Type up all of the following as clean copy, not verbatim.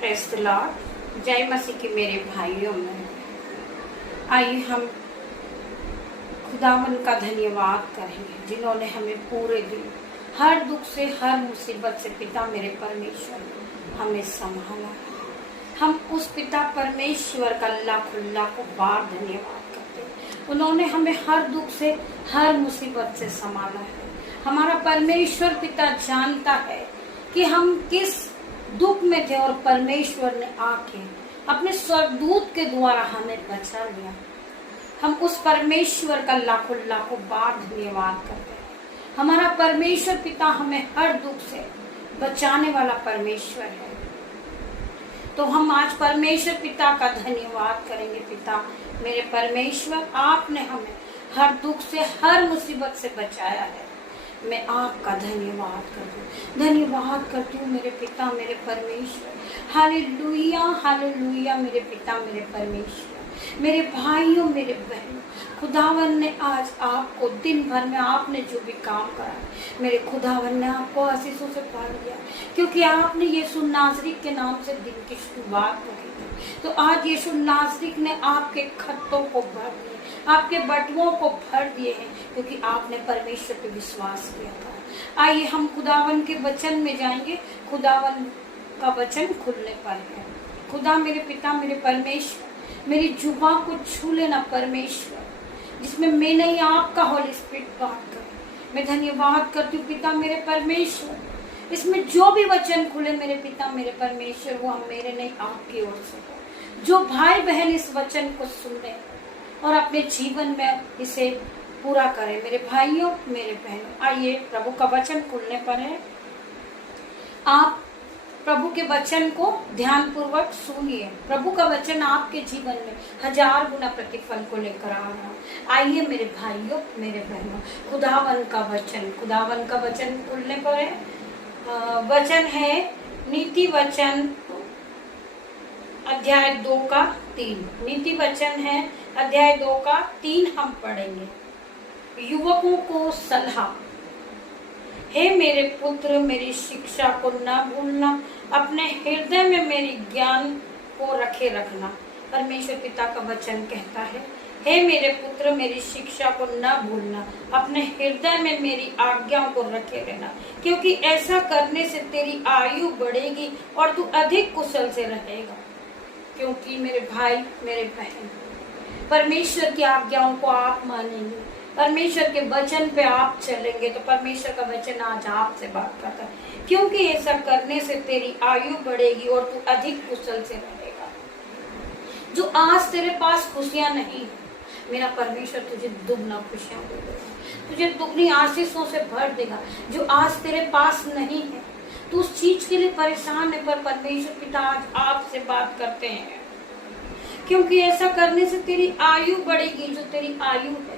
Praise the Lord. जय मसीह के मेरे भाइयों में आइए हम खुदावन का धन्यवाद करेंगे जिन्होंने हमें पूरे दिन हर दुख से हर मुसीबत से पिता मेरे परमेश्वर हमें संभाला है। हम उस पिता परमेश्वर का लाखों लाखों बार धन्यवाद करते हैं। उन्होंने हमें हर दुख से हर मुसीबत से संभाला है। हमारा परमेश्वर पिता जानता है कि हम किस दुख में थे और परमेश्वर ने आके अपने स्वर्गदूत के द्वारा हमें बचा लिया। हम उस परमेश्वर का लाखों लाखों बार धन्यवाद करते हैं। हमारा परमेश्वर पिता हमें हर दुख से बचाने वाला परमेश्वर है। तो हम आज परमेश्वर पिता का धन्यवाद करेंगे। पिता मेरे परमेश्वर, आपने हमें हर दुख से हर मुसीबत से बचाया है। मैं आपका धन्यवाद करती हूँ, धन्यवाद करती हूँ मेरे पिता मेरे परमेश्वर। हालेलुया हालेलुया मेरे पिता मेरे परमेश्वर। मेरे भाइयों मेरे बहनों, खुदावन ने आज आपको दिन भर में आपने जो भी काम करा मेरे खुदावन ने आपको आशीषों से भर दिया, क्योंकि आपने यीशु नासरी के नाम से दिन की शुरुआत की थी। तो आज यीशु नासरी ने आपके खत्तों को भर दिया, आपके बटुओं को भर दिए हैं, क्योंकि आपने परमेश्वर पे विश्वास किया था। आइए हम खुदावन के वचन में जाएंगे। खुदावन का वचन खुलने पर है। खुदा मेरे पिता मेरे परमेश्वर, मेरी जुबान को छू लेना परमेश्वर, जिसमें मैं नहीं आपका होली स्पिरिट बात करे। मैं धन्यवाद करती हूँ पिता मेरे परमेश्वर, इसमें जो भी वचन खुले मेरे पिता मेरे परमेश्वर, वो हम मेरे नहीं आपकी ओर से हो। जो भाई बहन इस वचन को सुने और अपने जीवन में इसे पूरा करें। मेरे भाइयों मेरे बहनों, आइए प्रभु का वचन खुलने पर है। आप प्रभु के वचन को ध्यान पूर्वक सुनिए। प्रभु का वचन आपके जीवन में 1000 गुना प्रतिफल को लेकर आ रहा। आइए मेरे भाइयों मेरे बहनों, खुदावन का वचन खुलने पर है। वचन है नीति वचन अध्याय 2 का 3। नीति वचन है अध्याय 2 का 3 हम पढ़ेंगे। युवकों को सलाह, हे मेरे पुत्र मेरी शिक्षा को न भूलना, अपने हृदय में मेरी ज्ञान को रखे रखना। परमेश्वर पिता का वचन कहता है, हे मेरे पुत्र मेरी शिक्षा को न भूलना, अपने हृदय में मेरी आज्ञाओं को रखे रहना, क्योंकि ऐसा करने से तेरी आयु बढ़ेगी और तू अधिक कुशल से रहेगा। क्योंकि मेरे भाई मेरे बहन, परमेश्वर की आज्ञाओं को आप मानेंगे, परमेश्वर के वचन पे आप चलेंगे, तो परमेश्वर का वचन आज आपसे बात करता है, क्योंकि ऐसा करने से तेरी आयु बढ़ेगी और तू अधिक कुशल से रहेगा। जो आज तेरे पास खुशियां नहीं, मेरा परमेश्वर तुझे दुगना खुशियां देगा, तुझे दुगनी आशीषों से भर देगा। जो आज तेरे पास नहीं है, तू उस चीज के लिए परेशान है, पर परमेश्वर पिता आज आपसे बात करते हैं, क्योंकि ऐसा करने से तेरी आयु बढ़ेगी। जो तेरी आयु है,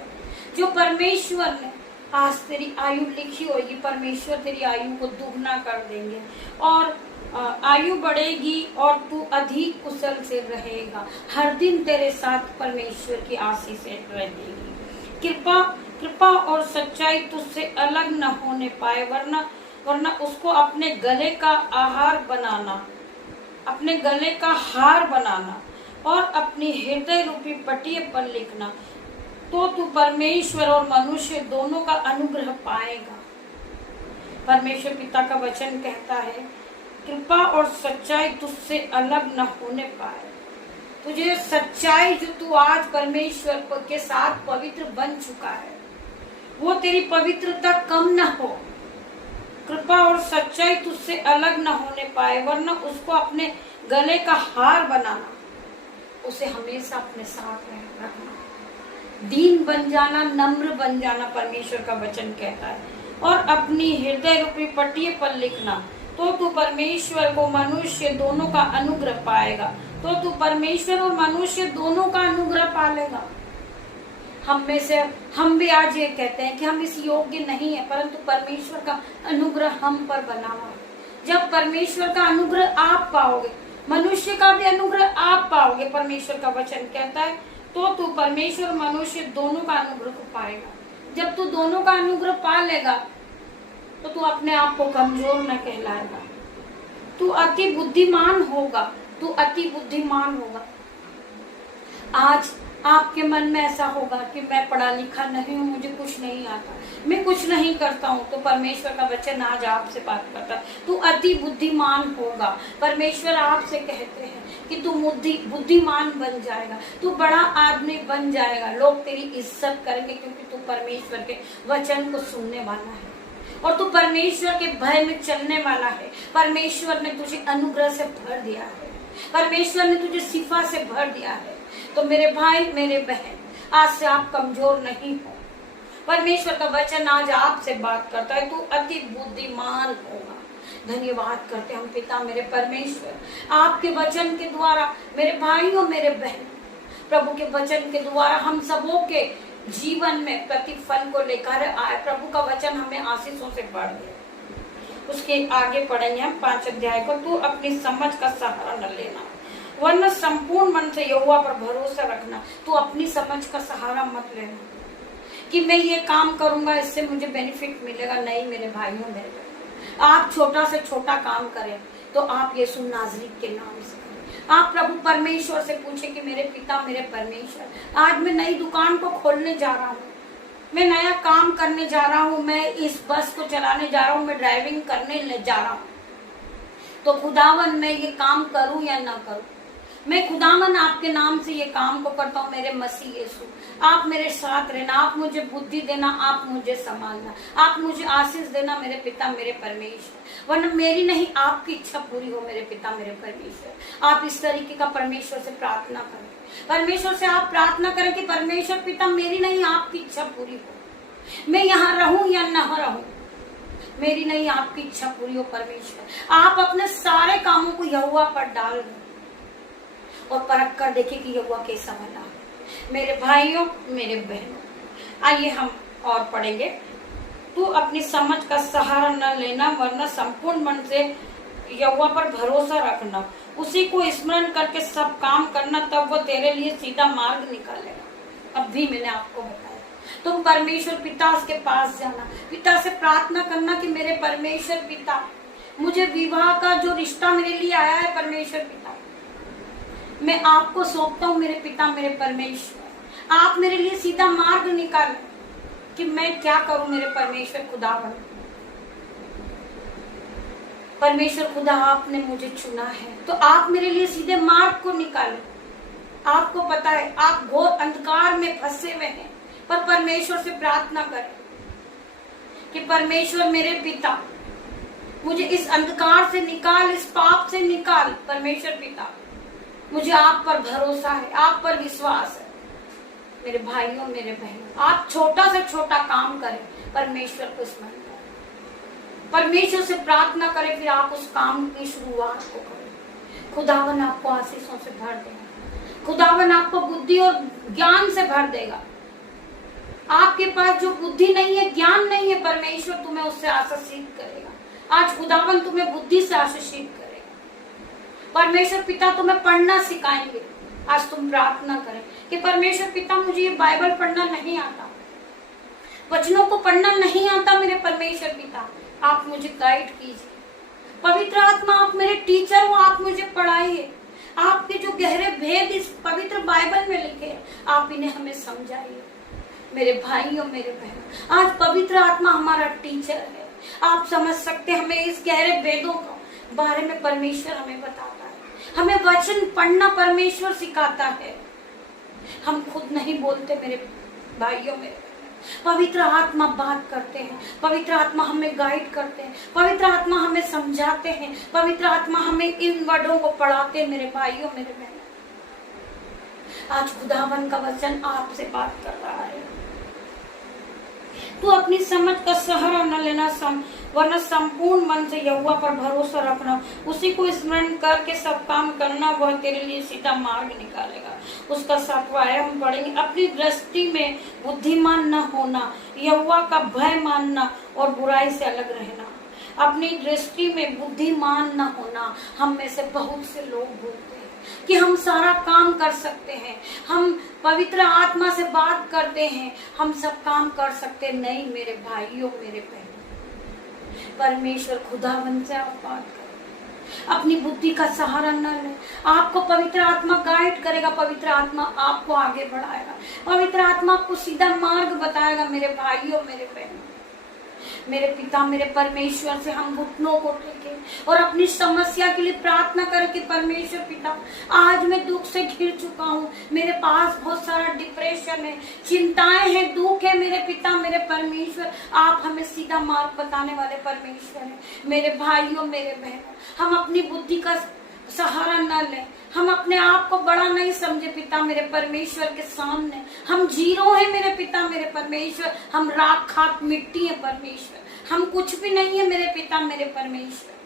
जो परमेश्वर ने आज तेरी आयु लिखी होगी, परमेश्वर तेरी आयु को दुगना कर देंगे और आयु बढ़ेगी और तू अधिक कुशल से रहेगा। हर दिन तेरे साथ परमेश्वर की आशीषें रहेगी। कृपा और सच्चाई तुझसे अलग न होने पाए, वरना उसको अपने गले का हार बनाना और अपनी हृदय रूपी पटिया पर लिखना, तो तू परमेश्वर और मनुष्य दोनों का अनुग्रह पाएगा। परमेश्वर पिता का वचन कहता है, कृपा और सच्चाई तुझसे अलग न होने पाए। तुझे सच्चाई, जो तू आज परमेश्वर के साथ पवित्र बन चुका है, वो तेरी पवित्रता कम न हो। कृपा और सच्चाई तुझसे अलग न होने पाए, वरना उसको अपने गले का हार बनाना, उसे हमेशा अपने साथ रखना। दीन बन जाना, नम्र बन जाना, परमेश्वर का वचन कहता है, और अपनी हृदय रूपी पटिया पर लिखना, तो तू परमेश्वर को मनुष्य दोनों का अनुग्रह पाएगा। तो तू परमेश्वर और मनुष्य दोनों का अनुग्रह पालेगा। हम में से हम भी आज ये कहते हैं कि हम इस योग्य नहीं है, परंतु परमेश्वर का अनुग्रह हम पर बना हुआ है। जब परमेश्वर का अनुग्रह आप पाओगे, मनुष्य का भी अनुग्रह आप पाओगे। परमेश्वर का वचन कहता है, तो तू परमेश्वर मनुष्य दोनों का अनुग्रह को पाएगा। जब तू दोनों का अनुग्रह पा लेगा, तो तू अपने आप को कमजोर न कहलाएगा, तू अति बुद्धिमान होगा, तू अति बुद्धिमान होगा। आज आपके मन में ऐसा होगा कि मैं पढ़ा लिखा नहीं हूँ, मुझे कुछ नहीं आता, मैं कुछ नहीं करता हूँ, तो परमेश्वर का वचन आज आपसे बात करता है, तू अति बुद्धिमान होगा। परमेश्वर आपसे कहते हैं कि तू बुद्धिमान बन जाएगा, तू बड़ा आदमी बन जाएगा, लोग तेरी इज्जत करेंगे क्योंकि तू परमेश्वर के वचन को सुनने वाला है और तू परमेश्वर के भय में चलने वाला है। परमेश्वर ने तुझे अनुग्रह से भर दिया है, परमेश्वर ने तुझे सिफा से भर दिया है। तो मेरे भाई मेरे बहन, आज से आप कमजोर नहीं हो। परमेश्वर का वचन आज आपसे बात करता है, तू अति बुद्धिमान होगा। धन्यवाद करते हम पिता मेरे परमेश्वर, आपके वचन के द्वारा मेरे भाइयों मेरे बहन, प्रभु के वचन के द्वारा हम सबों के जीवन में प्रतिफल को लेकर आए। प्रभु का वचन हमें आशीषों से भर दे। उसके आगे पढ़ेंगे हम 5 अध्याय को। तू अपनी समझ का सहारा न लेना, वरना संपूर्ण मन से यहोवा पर भरोसा रखना। तू अपनी समझ का सहारा मत लेना कि मैं ये काम करूंगा इससे मुझे बेनिफिट मिलेगा। नहीं मेरे भाइयों मेरे बहनों, आप छोटा से छोटा काम करें तो आप यीशु नाज़री के नाम से करें। आप प्रभु परमेश्वर से पूछे कि मेरे पिता मेरे परमेश्वर, आज मैं नई दुकान को खोलने जा रहा हूँ, मैं नया काम करने जा रहा हूँ, मैं इस बस को चलाने जा रहा हूँ, मैं ड्राइविंग करने जा रहा हूँ, तो खुदावन मैं ये काम करूँ या ना करूँ। मैं खुदावन आपके नाम से ये काम को करता हूँ। मेरे मसीह यीशु, आप मेरे साथ रहना, आप मुझे बुद्धि देना, आप मुझे संभालना, आप मुझे आशीष देना मेरे पिता मेरे परमेश्वर, वरना मेरी नहीं आपकी इच्छा पूरी हो मेरे पिता मेरे परमेश्वर। आप इस तरीके का परमेश्वर से प्रार्थना करें, परमेश्वर से आप प्रार्थना करें कि परमेश्वर पिता मेरी नहीं आपकी इच्छा पूरी हो, मैं यहाँ रहूं या न रहूं, मेरी नहीं आपकी इच्छा पूरी हो। परमेश्वर आप अपने सारे कामों को यहोवा पर डाल दो और परख कर देखिए कि यहोवा कैसा भला है। मेरे भाइयों मेरे बहनों, आइए हम और पढ़ेंगे। तू अपनी समझ का सहारा न लेना, वरना संपूर्ण मन से यहोवा पर भरोसा रखना, उसी को स्मरण करके सब काम करना, तब वो तेरे लिए सीधा मार्ग निकालेगा। अब भी मैंने आपको बताया, तुम परमेश्वर पिता के पास जाना, पिता से प्रार्थना करना कि मेरे परमेश्वर पिता, मुझे विवाह का जो रिश्ता मेरे लिए आया है परमेश्वर पिता, मैं आपको सौंपता हूँ मेरे पिता मेरे परमेश्वर, आप मेरे लिए सीधा मार्ग निकालें कि मैं क्या करूं मेरे परमेश्वर खुदावन। परमेश्वर खुदा आपने मुझे चुना है तो आप मेरे लिए सीधे मार्ग को निकालें। आपको पता है आप घोर अंधकार में फंसे हुए हैं, पर परमेश्वर से प्रार्थना करें कि परमेश्वर मेरे पिता मुझे इस अंधकार से निकाल, इस पाप से निकाल। परमेश्वर पिता मुझे आप पर भरोसा है, आप पर विश्वास है। मेरे भाइयों मेरे बहनों, आप छोटा से छोटा काम करें, परमेश्वर को स्मरण करें, परमेश्वर से प्रार्थना करें, फिर आप उस काम की शुरुआत को करें। खुदावन आपको आशीषों से भर देगा, खुदावन आपको बुद्धि और ज्ञान से भर देगा। आपके पास जो बुद्धि नहीं है, ज्ञान नहीं है, परमेश्वर तुम्हें उससे आशीषित करेगा। आज खुदावन तुम्हें बुद्धि से आशीषित करेगा। परमेश्वर पिता तुम्हें पढ़ना सिखाएंगे। आज तुम प्रार्थना करें कि परमेश्वर पिता मुझे ये बाइबल पढ़ना नहीं आता, वचनों को पढ़ना नहीं आता, मेरे परमेश्वर पिता आप मुझे गाइड कीजिए। पवित्र आत्मा आप मेरे टीचर हो, आप मुझे पढ़ाइए। आपके जो गहरे भेद इस पवित्र बाइबल में लिखे हैं, आप इन्हें हमें समझाइए। मेरे भाइयों मेरे बहनों, आज पवित्र आत्मा हमारा टीचर है। आप समझ सकते हैं, हमें इस गहरे भेदों के बारे में परमेश्वर हमें बताता है, हमें वचन पढ़ना परमेश्वर सिखाता है। हम खुद नहीं बोलते मेरे भाइयों मेरे, पवित्र आत्मा बात करते हैं, पवित्र आत्मा हमें गाइड करते हैं, पवित्र आत्मा हमें समझाते हैं, पवित्र आत्मा हमें इन वर्डों को पढ़ाते हैं। मेरे भाइयों मेरे बहन, आज खुदावन का वचन आपसे बात कर रहा है। तू अपनी समझ का सहारा न लेना, वरना संपूर्ण मन से यहोवा पर भरोसा रखना, उसी को स्मरण करके सब काम करना, वह तेरे लिए सीधा मार्ग निकालेगा। उसका 7वां आया हम पढ़ेंगे। अपनी दृष्टि में बुद्धिमान न होना, यहोवा का भय मानना और बुराई से अलग रहना। अपनी दृष्टि में बुद्धिमान न होना, हम में से बहुत से लोग बोलते हैं कि हम सारा काम कर सकते हैं, हम पवित्र आत्मा से बात करते हैं, हम सब काम कर सकते हैं। नहीं मेरे भाइयों मेरे बहनों, परमेश्वर खुदावन से आप बात करें, अपनी बुद्धि का सहारा न ले। आपको पवित्र आत्मा गाइड करेगा, पवित्र आत्मा आपको आगे बढ़ाएगा, पवित्र आत्मा आपको सीधा मार्ग बताएगा। मेरे भाइयों, मेरे बहनों, मेरे पिता, मेरे परमेश्वर से हम घुटनों को टेके और अपनी समस्या के लिए प्रार्थना करें कि परमेश्वर पिता, आज मैं दुख से घिर चुका हूँ, मेरे पास बहुत सारा डिप्रेशन है, चिंताएं हैं, दुख है। मेरे पिता, मेरे परमेश्वर, आप हमें सीधा मार्ग बताने वाले परमेश्वर हैं। मेरे भाइयों, मेरे बहनों, हम अपनी बुद्धि का सहारा न लें, हम अपने आप को बड़ा नहीं समझे पिता मेरे परमेश्वर के सामने। हम जीरो हैं मेरे पिता मेरे परमेश्वर, हम राख खाक मिट्टी है परमेश्वर, हम कुछ भी नहीं है मेरे पिता मेरे परमेश्वर।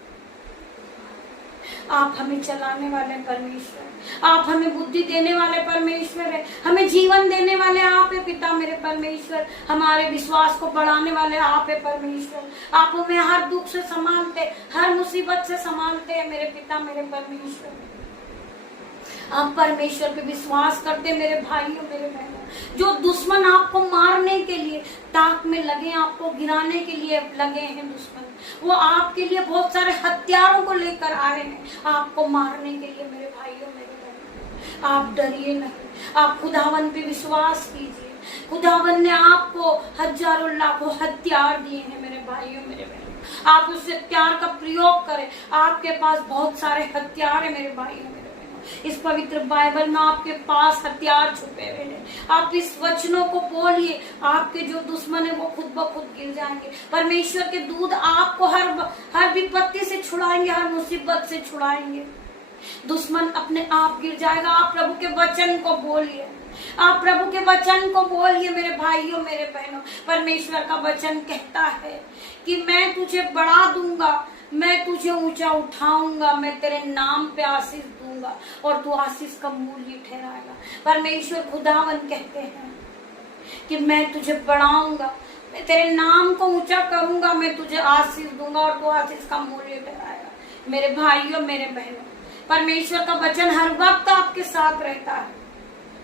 आप हमें चलाने वाले परमेश्वर, आप हमें बुद्धि देने वाले परमेश्वर है, हमें जीवन देने वाले आप है पिता मेरे परमेश्वर, हमारे विश्वास को बढ़ाने वाले आप है परमेश्वर। आप हमें हर दुख से संभालते, हर मुसीबत से संभालते हैं मेरे पिता मेरे परमेश्वर। आप परमेश्वर पे विश्वास करते मेरे भाइयों, मेरे बहनों। जो दुश्मन आपको मारने के लिए ताक में लगे, आपको गिराने के लिए लगे हैं दुश्मन, वो आपके लिए बहुत सारे हथियारों को लेकर आए हैं आपको मारने के लिए मेरे भाइयों, मेरे बहनों। आप डरिए नहीं, आप खुदावन पे विश्वास कीजिए। खुदावन ने आपको हजारों लाखों हथियार दिए हैं मेरे भाइयों, मेरे बहनों। आप उस हथियार का प्रयोग करें। आपके पास बहुत सारे हथियार है मेरे भाइयों, मेरे बहनों। इस पवित्र बाइबल में आपके पास हथियार छुपे हुए हैं। आप इस वचनों को बोलिए, आपके जो दुश्मन है वो खुद ब खुद गिर जाएंगे। परमेश्वर के दूत आपको हर विपत्ति से छुड़ाएंगे, हर मुसीबत से छुड़ाएंगे। दुश्मन अपने आप गिर जाएगा। आप प्रभु के वचन को बोलिए, आप प्रभु के वचन को बोलिए मेरे भाइयों, मेरे बहनों। परमेश्वर का वचन कहता है कि मैं तुझे बढ़ा दूंगा, मैं तुझे ऊंचा उठाऊंगा, मैं तेरे नाम पे आशीष दूंगा और तू आशीष का मूल्य ठहराएगा। परमेश्वर खुदावन कहते हैं कि मैं तुझे बढ़ाऊंगा, मैं तेरे नाम को ऊंचा करूंगा, मैं तुझे आशीष दूंगा और तू आशीष का मूल्य ठहराएगा। मेरे भाइयों, मेरे बहनों, परमेश्वर का वचन हर वक्त आपके साथ रहता है।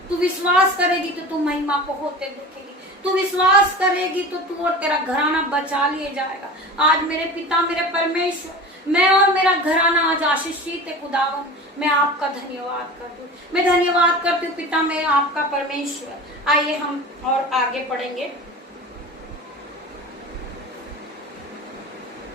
तू विश्वास करेगी तो तू महिमा को होते देखेगी, तू विश्वास करेगी तो तू और तेरा घराना बचा लिया जाएगा। आज मेरे पिता मेरे परमेश्वर, मैं और मेरा घराना आज आशीषित है खुदावन। मैं आपका धन्यवाद करती हूँ, मैं धन्यवाद करती हूँ पिता, मैं आपका परमेश्वर। आइए हम और आगे पढ़ेंगे।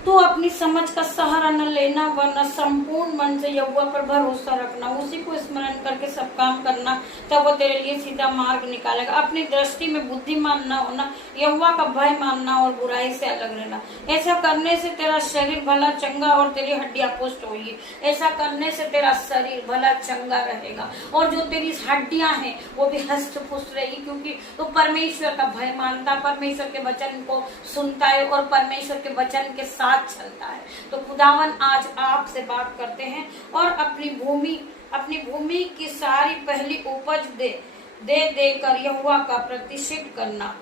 तो अपनी समझ का सहारा न लेना, वरना संपूर्ण मन से यहोवा पर भरोसा रखना, उसी को स्मरण करके सब काम करना, तब वो तेरे लिए सीधा मार्ग निकालेगा। अपनी दृष्टि में बुद्धिमान न होना, यहोवा का भय मानना और बुराई से अलग रहना। ऐसा करने से तेरा शरीर भला चंगा और तेरी हड्डियां पुष्ट होगी। ऐसा करने से तेरा शरीर भला चंगा रहेगा और जो तेरी हड्डियां हैं वो भी हष्ट पुष्ट रहेगी, क्योंकि तो परमेश्वर का भय मानता, परमेश्वर के वचन को सुनता है और परमेश्वर के वचन के साथ चलता है। तो खुदावन आज आपसे बात करते हैं और अपनी भूमि की सारी पहली उपज दे देकर यहोवा का प्रतिष्ठित करना।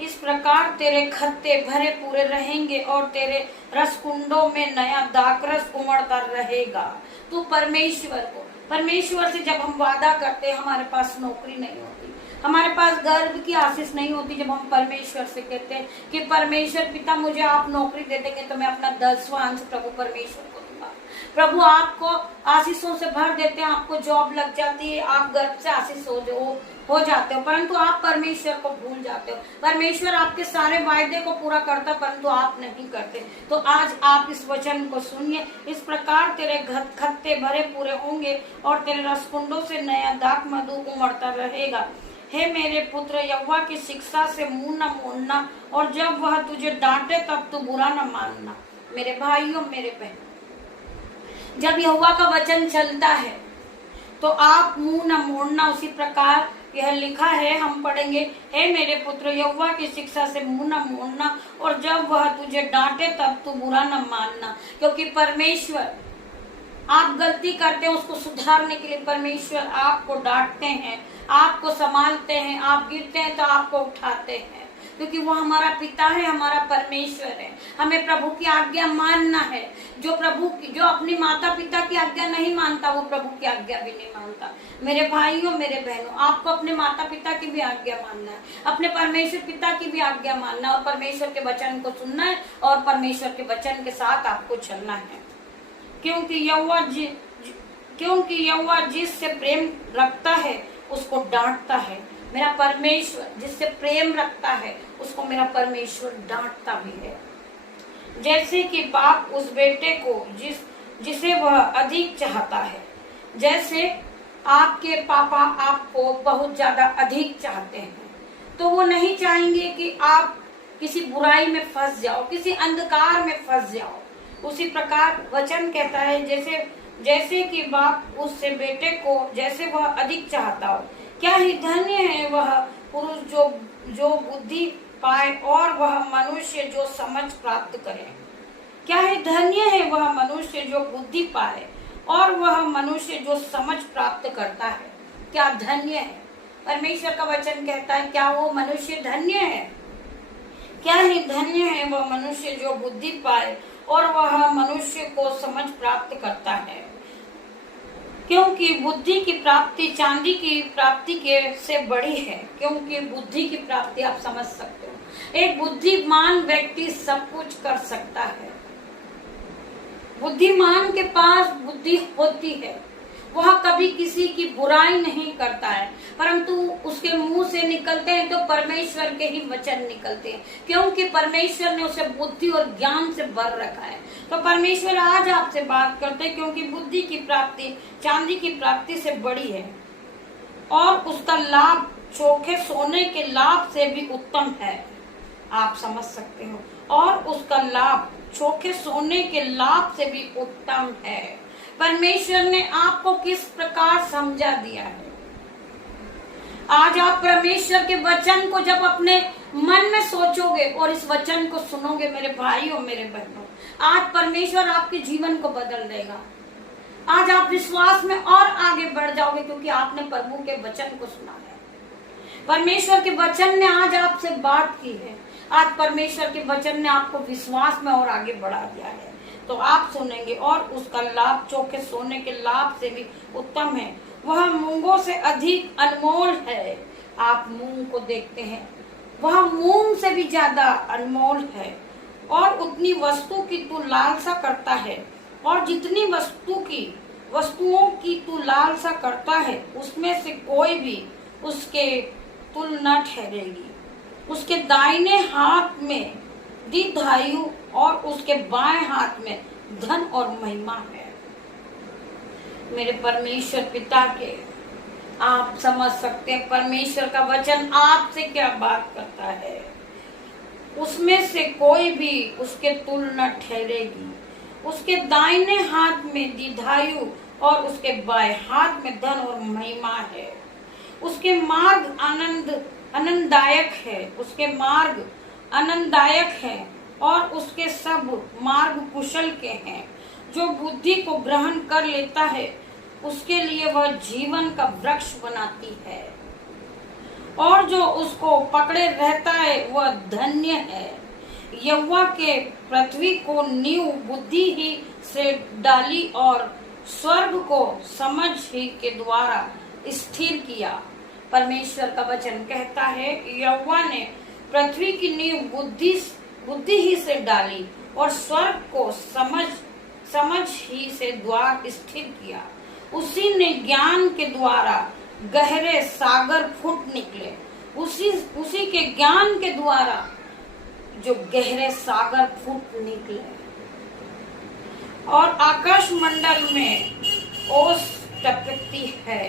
इस प्रकार तेरे खत्ते भरे पूरे रहेंगे और तेरे रसकुंडों में नया दाखरस उमड़ता रहेगा। तू परमेश्वर से जब हम वादा करते हैं, हमारे पास नौकरी नहीं होती, हमारे पास गर्व की आशीष नहीं होती। जब हम परमेश्वर से कहते हैं कि परमेश्वर पिता मुझे आप नौकरी दे देंगे तो मैं अपना 10वां अंश प्रभु परमेश्वर को दूंगा। प्रभु आपको आशीषों से भर देते हैं, आपको जॉब लग जाती है, आप गर्व से आशीष हो जाते हो, परंतु आप परमेश्वर को भूल जाते हो। परमेश्वर आपके सारे वायदे को पूरा करता, परंतु आप नहीं करते। तो आज आप इस वचन को सुनिए। इस प्रकार तेरे खत्ते भरे पूरे होंगे और तेरे रसकुंडों से नया दाख मधु उमड़ता रहेगा। हे मेरे पुत्र, यहोवा की शिक्षा से मुंह न मोड़ना और जब वह तुझे डांटे तब तू बुरा न मानना। मेरे भाइयों, मेरे बहनों, जब यहोवा का वचन चलता है तो आप मुंह न मोड़ना। उसी प्रकार यह लिखा है, हम पढ़ेंगे, हे मेरे पुत्र, यहोवा की शिक्षा से मुंह न मोड़ना और जब वह तुझे डांटे तब तू बुरा न मानना। क्योंकि परमेश्वर, आप गलती करते हैं उसको सुधारने के लिए परमेश्वर आपको डांटते हैं, आपको संभालते हैं, आप गिरते हैं तो आपको उठाते हैं, क्योंकि वो हमारा पिता है, हमारा परमेश्वर है। हमें प्रभु की आज्ञा मानना है। जो अपनी माता पिता की आज्ञा नहीं मानता वो प्रभु की आज्ञा भी नहीं मानता। मेरे भाइयों, मेरे बहनों, आपको अपने माता पिता की भी आज्ञा मानना है, अपने परमेश्वर पिता की भी आज्ञा मानना और परमेश्वर के वचन को सुनना है और परमेश्वर के वचन के साथ आपको चलना है। क्योंकि यहोवा जिससे प्रेम रखता है उसको डांटता है। मेरा परमेश्वर जिससे प्रेम रखता है उसको मेरा परमेश्वर डांटता भी है। जैसे कि बाप उस बेटे को जिसे वह अधिक चाहता है, जैसे आपके पापा आपको बहुत ज्यादा अधिक चाहते हैं, तो वो नहीं चाहेंगे कि आप किसी बुराई में फंस जाओ, किसी अंधकार में फंस जाओ। उसी प्रकार वचन कहता है जैसे कि बाप उससे बेटे को जैसे वह अधिक चाहता हो। क्या ही धन्य है वह पुरुष जो बुद्धि पाए और वह मनुष्य जो समझ प्राप्त करे। क्या ही धन्य है वह मनुष्य जो बुद्धि पाए और वह मनुष्य जो समझ प्राप्त करता है। क्या धन्य है। परमेश्वर का वचन कहता है क्या वो मनुष्य धन्य है। क्या ही धन्य है वह मनुष्य जो बुद्धि पाए और वह मनुष्य को समझ प्राप्त करता है। क्योंकि बुद्धि की प्राप्ति चांदी की प्राप्ति के से बड़ी है। क्योंकि बुद्धि की प्राप्ति आप समझ सकते हो, एक बुद्धिमान व्यक्ति सब कुछ कर सकता है। बुद्धिमान के पास बुद्धि होती है, वह कभी किसी की बुराई नहीं करता है, परंतु उसके मुंह से निकलते हैं तो परमेश्वर के ही वचन निकलते हैं, क्योंकि परमेश्वर ने उसे बुद्धि और ज्ञान से भर रखा है। तो परमेश्वर आज आपसे बात करते हैं क्योंकि बुद्धि की प्राप्ति चांदी की प्राप्ति से बड़ी है और उसका लाभ चोखे सोने के लाभ से भी उत्तम है। आप समझ सकते हो, और उसका लाभ चोखे सोने के लाभ से भी उत्तम है। परमेश्वर ने आपको किस प्रकार समझा दिया है। आज आप परमेश्वर के वचन को जब अपने मन में सोचोगे और इस वचन को सुनोगे मेरे भाइयों मेरे बहनों, आज परमेश्वर आपके जीवन को बदल देगा। आज आप विश्वास में और आगे बढ़ जाओगे क्योंकि आपने प्रभु के वचन को सुना है। परमेश्वर के वचन ने आज आपसे बात की है। आज परमेश्वर के वचन ने आपको विश्वास में और आगे बढ़ा दिया है, तो आप सुनेंगे और उसका लाभ चोखे सोने के लाभ से भी उत्तम है। वह मूंगों से अधिक अनमोल है। आप मूंग को देखते हैं, वह मूंग से भी ज्यादा अनमोल है। और उतनी वस्तु की तू लालसा करता है, और जितनी वस्तुओं की तू लालसा करता है उसमें से कोई भी उसके तुल न ठहरेगी। उसके दाहिने हाथ में दीर्घायु और उसके बाएं हाथ में धन और महिमा है। मेरे परमेश्वर पिता के आप समझ सकते हैं परमेश्वर का वचन आपसे क्या बात करता है। उसमें से कोई भी उसके तुल न ठहरेगी। उसके दाहिने हाथ में दीर्घायु और उसके बाएं हाथ में धन और महिमा है। उसके मार्ग आनंददायक है। उसके मार्ग आनंददायक है और उसके सब मार्ग कुशल के हैं। जो बुद्धि को ग्रहण कर लेता है उसके लिए वह जीवन का वृक्ष बनाती है, और जो उसको पकड़े रहता है वह धन्य है। यहोवा के पृथ्वी को नींव बुद्धि ही से डाली और स्वर्ग को समझ ही के द्वारा स्थिर किया। परमेश्वर का वचन कहता है यहोवा ने पृथ्वी की नींव बुद्धि ही से डाली और स्वर्ग को समझ ही से द्वार स्थिर किया। उसी ने ज्ञान के द्वारा गहरे सागर फूट निकले। उसी के ज्ञान के द्वारा जो गहरे सागर फूट निकले और आकाश मंडल में ओस टपकती है।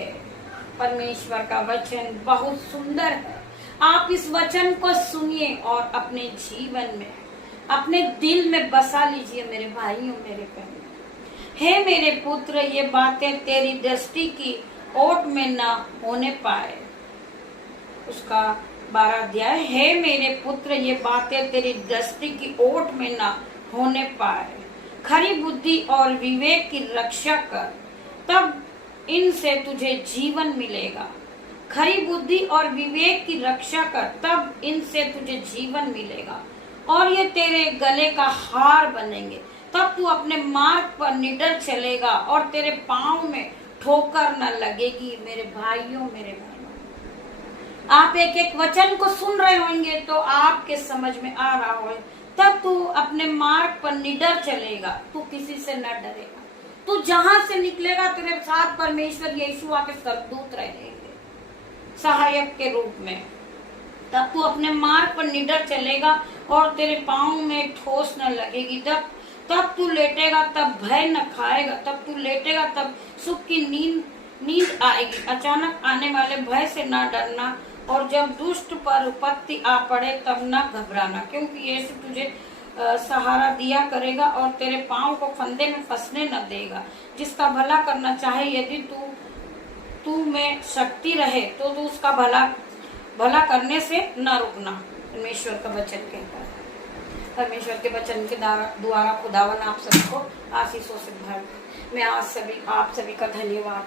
परमेश्वर का वचन बहुत सुंदर है। आप इस वचन को सुनिए और अपने जीवन में अपने दिल में बसा लीजिए मेरे भाइयों मेरे बहनों। हे मेरे पुत्र, ये बातें तेरी दृष्टि की ओट में न होने पाए। उसका 12 अध्याय। हे मेरे पुत्र, ये बातें तेरी दृष्टि की ओट में न होने पाए। खरी बुद्धि और विवेक की रक्षा कर, तब इनसे तुझे जीवन मिलेगा। खरी बुद्धि और विवेक की रक्षा कर, तब इनसे तुझे जीवन मिलेगा और ये तेरे गले का हार बनेंगे। तब तू अपने मार्ग पर निडर चलेगा और तेरे पांव में ठोकर न लगेगी। मेरे भाइयों मेरे बहनों, आप एक एक वचन को सुन रहे होंगे तो आपके समझ में आ रहा होगा। तब तू अपने मार्ग पर निडर चलेगा, तू किसी से न डरेगा। तू जहां से निकलेगा तेरे साथ परमेश्वर यीशु आके सरदूत रहेंगे सहायक के रूप में। तब तू अपने मार्ग पर निडर चलेगा और तेरे पाँव में ठोस न लगेगी। तब तू लेटेगा तब भय न खाएगा, तब तू लेटेगा तब सुख की नींद आएगी। अचानक आने वाले भय से न डरना, और जब दुष्ट पर विपत्ति आ पड़े तब न घबराना, क्योंकि यीशु तुझे सहारा दिया करेगा और तेरे पाँव को फंदे में फंसने न देगा। जिसका भला करना चाहे, यदि तू में शक्ति रहे तो तू उसका भला करने से न रुकना। परमेश्वर का वचन कहता है। परमेश्वर के वचन के द्वारा खुदावन आप सबको आशीषों से भर। मैं आज आप सभी का धन्यवाद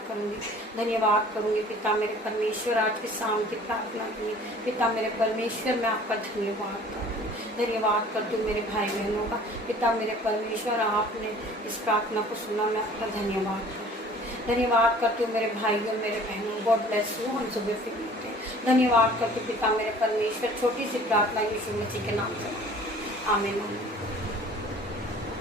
करूंगी पिता मेरे परमेश्वर। आज की शाम की प्रार्थना के लिए पिता मेरे परमेश्वर, मैं आपका धन्यवाद कर तू मेरे भाई बहनों का पिता मेरे परमेश्वर। आपने इस प्रार्थना को सुना, मैं आपका धन्यवाद करती हूँ मेरे भाइयों मेरे बहनों। God bless you. हम सुबह फिर मिलते हैं। धन्यवाद करती हूँ पिता मेरे परमेश्वर। छोटी सी प्रार्थना यीशु मसीह के नाम से, आमीन।